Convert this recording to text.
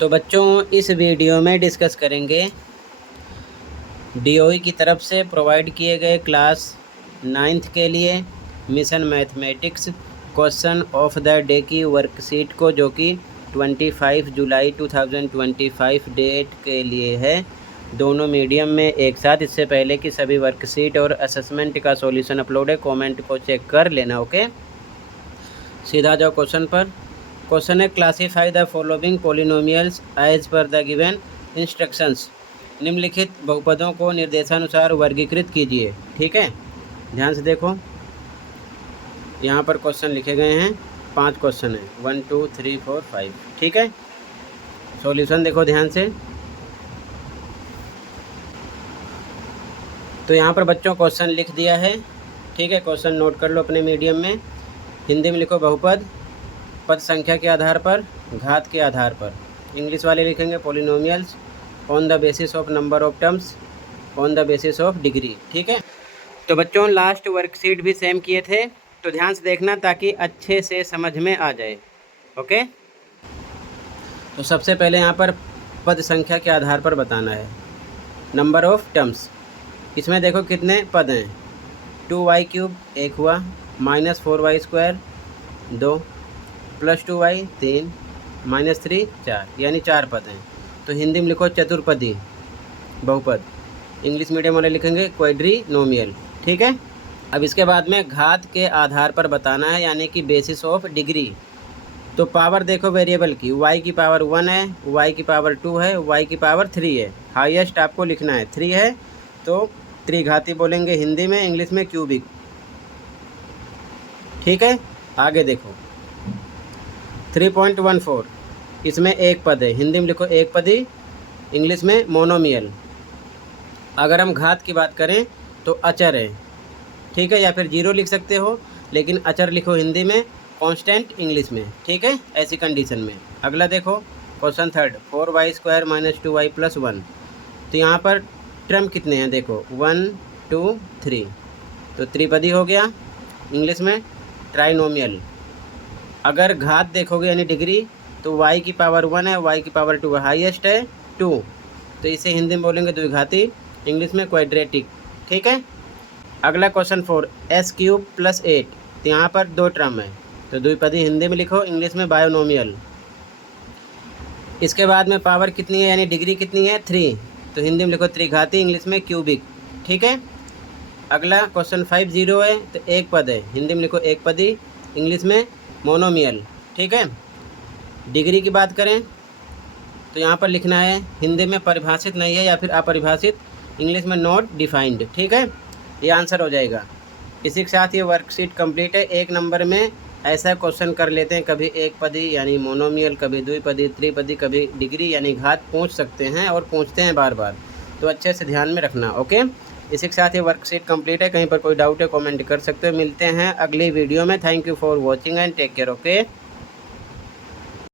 तो बच्चों इस वीडियो में डिस्कस करेंगे डीओई की तरफ से प्रोवाइड किए गए क्लास 9th के लिए mission mathematics question of the day की वर्कशीट को, जो कि 25 जुलाई 2025 डेट के लिए है। दोनों मीडियम में एक साथ। इससे पहले कि सभी वर्कशीट और असेसमेंट का सॉल्यूशन अपलोड है, कमेंट को चेक कर लेना। ओके, सीधा जाओ क्वेश्चन पर। क्वेश्चन है, classify the following polynomials as per the given instructions. निम्नलिखित बहुपदों को निर्देशानुसार वर्गीकृत कीजिए। ठीक है, ध्यान से देखो, यहाँ पर क्वेश्चन लिखे गए हैं। 5 क्वेश्चन हैं, 1 2 3 4 5। ठीक है, सॉल्यूशन देखो ध्यान से। तो यहाँ पर बच्चों क्वेश्चन लिख दिया है। ठीक है, क्वेश्चन नोट कर लो अपने मीडियम में। हिंदी में लिखो बहुपद, पद संख्या के आधार पर, घात के आधार पर। इंग्लिश वाले लिखेंगे polynomials on the basis of number of terms, on the basis of degree. ठीक है, तो बच्चों लास्ट वर्कशीट भी सेम किए थे, तो ध्यान से देखना ताकि अच्छे से समझ में आ जाए। ओके, तो सबसे पहले यहाँ पर पद संख्या के आधार पर बताना है नंबर ऑफ टर्म्स। इसमें देखो कितने पद हैं। 2y³ 1 हुआ, -4y² 2, +2y 3, -3 4, यानी 4 पद हैं। तो हिंदी में लिखो चतुर्पदी बहुपद। इंग्लिश मीडियम वाले लिखेंगे क्वाड्रिनोमियल। ठीक है, अब इसके बाद में घात के आधार पर बताना है, यानी कि बेसिस ऑफ डिग्री। तो पावर देखो वेरिएबल की, y की पावर 1 है, y की पावर 2 है, y की पावर 3 है। हाईएस्ट आपको लिखना है 3 है, तो त्रिघाती बोलेंगे हिंदी में, इंग्लिश में क्यूबिक। ठीक है, आगे देखो 3.14, इसमें एक पद है। हिंदी में लिखो एक पदी, इंग्लिश में मोनोमियल। अगर हम घात की बात करें तो अचर है। ठीक है, या फिर 0 लिख सकते हो, लेकिन अचर लिखो हिंदी में, कांस्टेंट इंग्लिश में। ठीक है, ऐसी कंडीशन में। अगला देखो क्वेश्चन 3, 4y² - 2y + 1। तो यहाँ पर टर्म कितने हैं देखो, 1 2 3, तो त्रिपदी हो गया। इंग्लिश में ट्राइनोमियल। अगर घात देखोगे यानी डिग्री, तो y की पावर 1 है, y की पावर 2 है, हाईएस्ट है 2, तो इसे हिंदी में बोलेंगे द्विघाती, इंग्लिश में क्वाड्रेटिक। ठीक है, अगला क्वेश्चन 4, s³ + 8। तो यहाँ पर 2 टर्म है, तो द्विपदी हिंदी में लिखो, इंग्लिश में बायोनोमियल। इसके बाद में पावर कितनी है यानी डिग्री कितनी है 3, तो हिंदी में लिखो त्रिघाती, इंग्लिश में क्यूबिक। ठीक है, अगला क्वेश्चन 5, 0 है, तो एक पद है। हिंदी में लिखो एक पदी, इंग्लिश में मोनोमियल। ठीक है, डिग्री की बात करें तो यहाँ पर लिखना है, हिंदी में परिभाषित नहीं है या फिर अपरिभाषित, इंग्लिश में नॉट डिफाइंड। ठीक है, ये आंसर हो जाएगा। इसी के साथ ये वर्कशीट कंप्लीट है। 1 नंबर में ऐसा क्वेश्चन कर लेते हैं, कभी एक पदी यानी मोनोमियल, कभी द्विपदी त्रिपदी, कभी डिग्री यानी घात पूछ सकते हैं, और पूछते हैं बार बार, तो अच्छे से ध्यान में रखना। ओके, इसी के साथ ये वर्कशीट कंप्लीट है। कहीं पर कोई डाउट है कमेंट कर सकते हो। मिलते हैं अगली वीडियो में। Thank you for watching and take care. Okay.